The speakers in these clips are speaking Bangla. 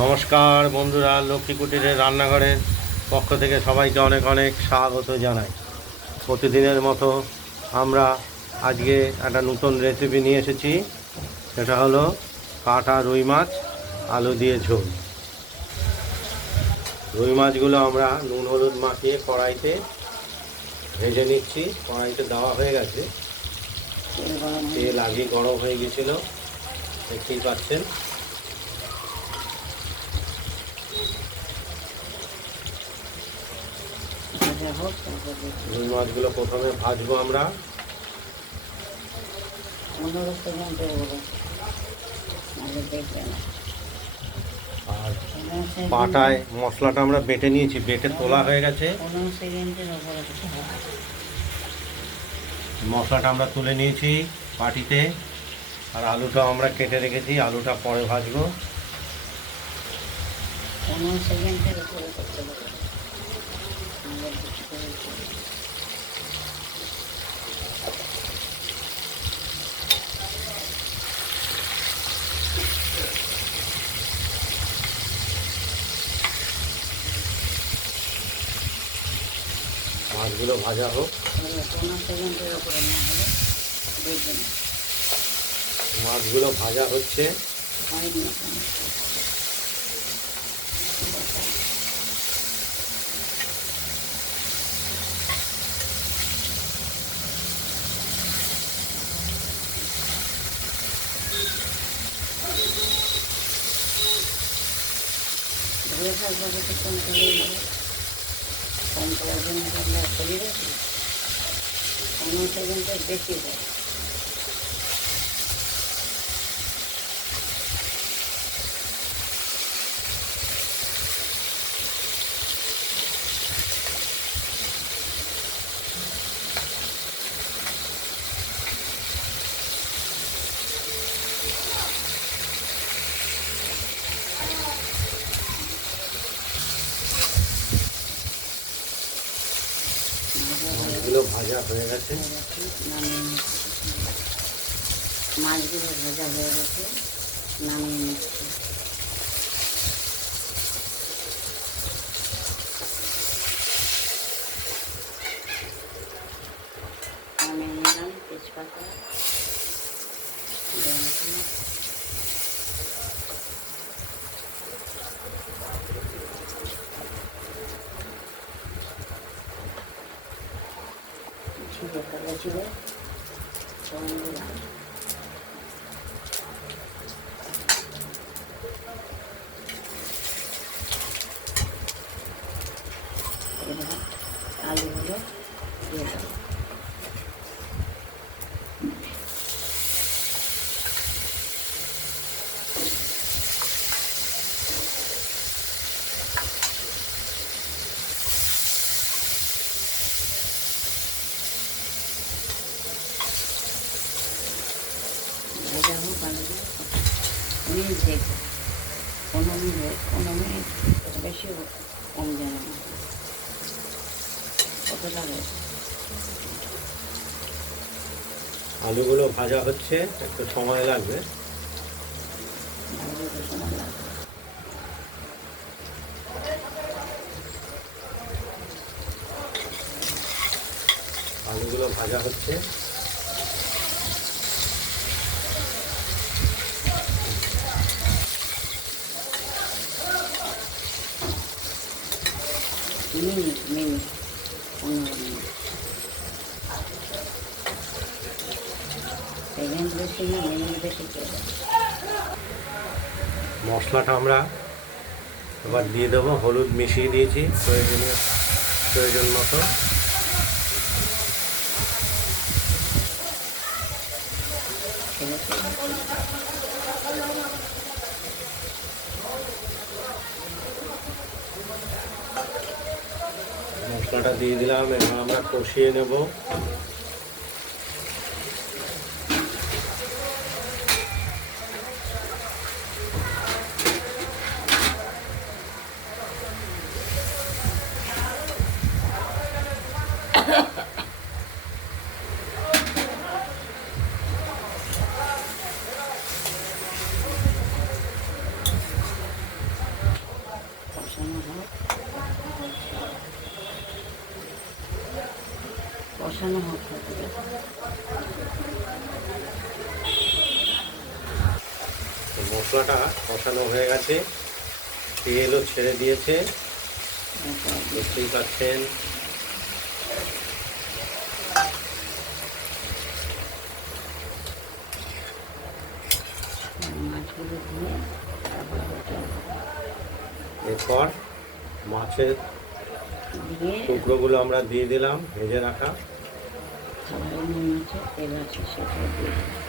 নমস্কার বন্ধুরা, লক্ষ্মী কুটিরের রান্নাঘরের পক্ষ থেকে সবাইকে অনেক অনেক স্বাগত জানাই। প্রতিদিনের মতো আমরা আজকে একটা নতুন রেসিপি নিয়ে এসেছি। সেটা হলো কাটা রুই মাছ, আলু দিয়ে ঝোল। রুই মাছগুলো আমরা নুন, হলুদ মাখিয়ে কড়াইতে ভেজে নিচ্ছি। কড়াইতে দেওয়া হয়ে গেছে। তেল আগে গরম হয়ে গেছিল, দেখতেই পাচ্ছেন। রুই মাছগুলো প্রথমে ভাজবো আমরা। আর পাটায় মশলাটা আমরা বেটে নিয়েছি বেটে তোলা হয়ে গেছে। মশলাটা আমরা তুলে নিয়েছি বাটিতে। আর আলুটা আমরা কেটে রেখেছি আলুটা পরে ভাজবো। পনেরো সেকেন্ডের উপরে করতে হবে। মাছগুলো ভাজা হোক। মাছগুলো ভাজা হচ্ছে। হয়নি তো কম করেই হবে কম করার জন্য আমরা করি রাখি পনেরো সেকেন্ডের বেশি যায় মাছগুলো ভাজা হয়ে গেছে। মাছগুলো ভাজা হয়ে গেছে। নামিয়ে 시从병 원. দেখব পনেরো বেশি কম যেন না কত লাগে আলুগুলো ভাজা হচ্ছে, একটু সময় লাগবে। আলুগুলো ভাজা হচ্ছে। মশলাটা আমরা এবার দিয়ে দেবো হলুদ মিশিয়ে দিয়েছি প্রয়োজনীয় প্রয়োজন মতো। ছেলে চলে মশলাটা দিয়ে দিলাম এবং আমরা কষিয়ে নেব। হোক ঠিক মশলাটা কষানো হয়ে গেছে। তেলও ছেড়ে দিয়েছে। মাছগুলো দিয়ে এরপর মাছের টুকরোগুলো আমরা দিয়ে দিলাম ভেজে রাখা। খাবার নুন আছে তেল আছে সেটা দিয়ে দিলাম।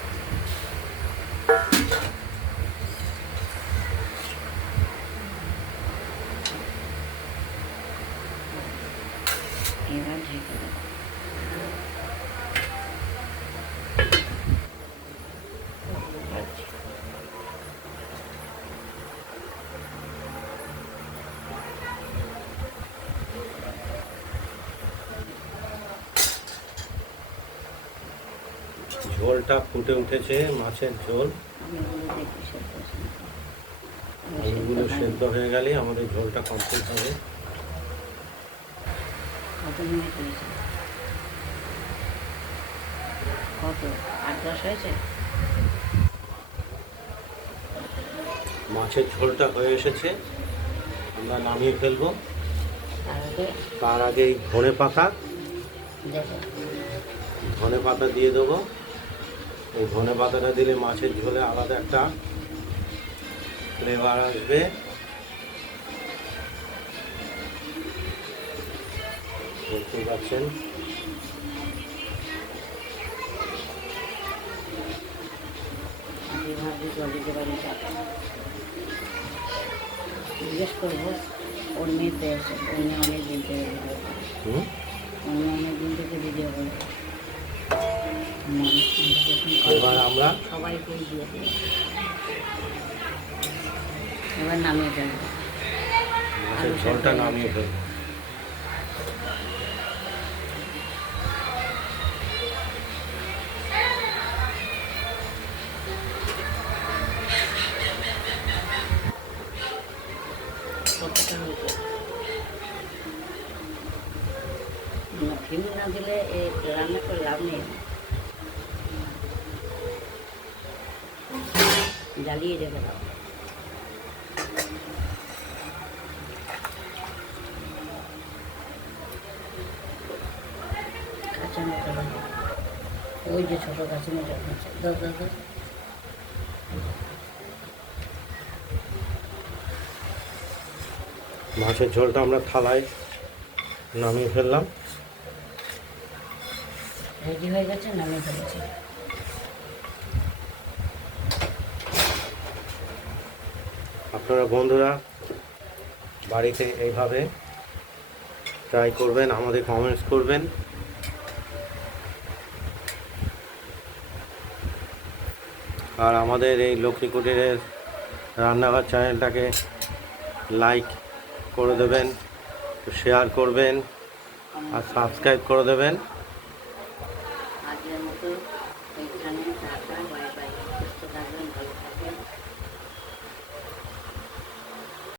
ঝোলটা ফুটে উঠেছে মাছের ঝোল। দেখি সেদ্ধ হয়ে গেলে আমাদের ঝোলটা কমপ্লিট হবে। কত মিনিট হয়েছে? কত? আট দশ হয়েছে? মাছের ঝোলটা হয়ে এসেছে। আমরা নামিয়ে ফেলব। তার আগে ধনে পাতা ধনে পাতা দিয়ে দেবো। এই ধনে পাতাটা দিলে মাছের ঝোলে আলাদা একটা ফ্লেভার আসবে। পাচ্ছেন? জিজ্ঞেস করব ওর মেয়েতে এসে ওর অনেক দিন থেকে ভিডিও করে ওর অনেক দিন থেকে ভিডিও করে করে, এবার আমরা সবাইকেই দিয়ে দিই। এবার নামিয়ে ফেলব মাছের ঝোলটা নামিয়ে ফেলব কতটা হয়েছে না ফিম না দিলে এ রান্না করে লাভ নেই। জ্বালিয়ে রেখে দাও কাঁচা মতো ওই যে ছোটো কাঁচা মতো মাছের ঝোলটা আমরা থালায় নামিয়ে ফেললাম। রেডি হয়ে গেছে নামিয়ে ফেলেছি। আপনারা বন্ধুরা, বাড়িতে এইভাবে ট্রাই করবেন, আমাদের কমেন্টস করবেন। আর আমাদের এই লক্ষ্মী কুটিরের রান্নাঘর চ্যানেলটাকে লাইক করে দেবেন শেয়ার করবেন, আর সাবস্ক্রাইব করে দেবেন।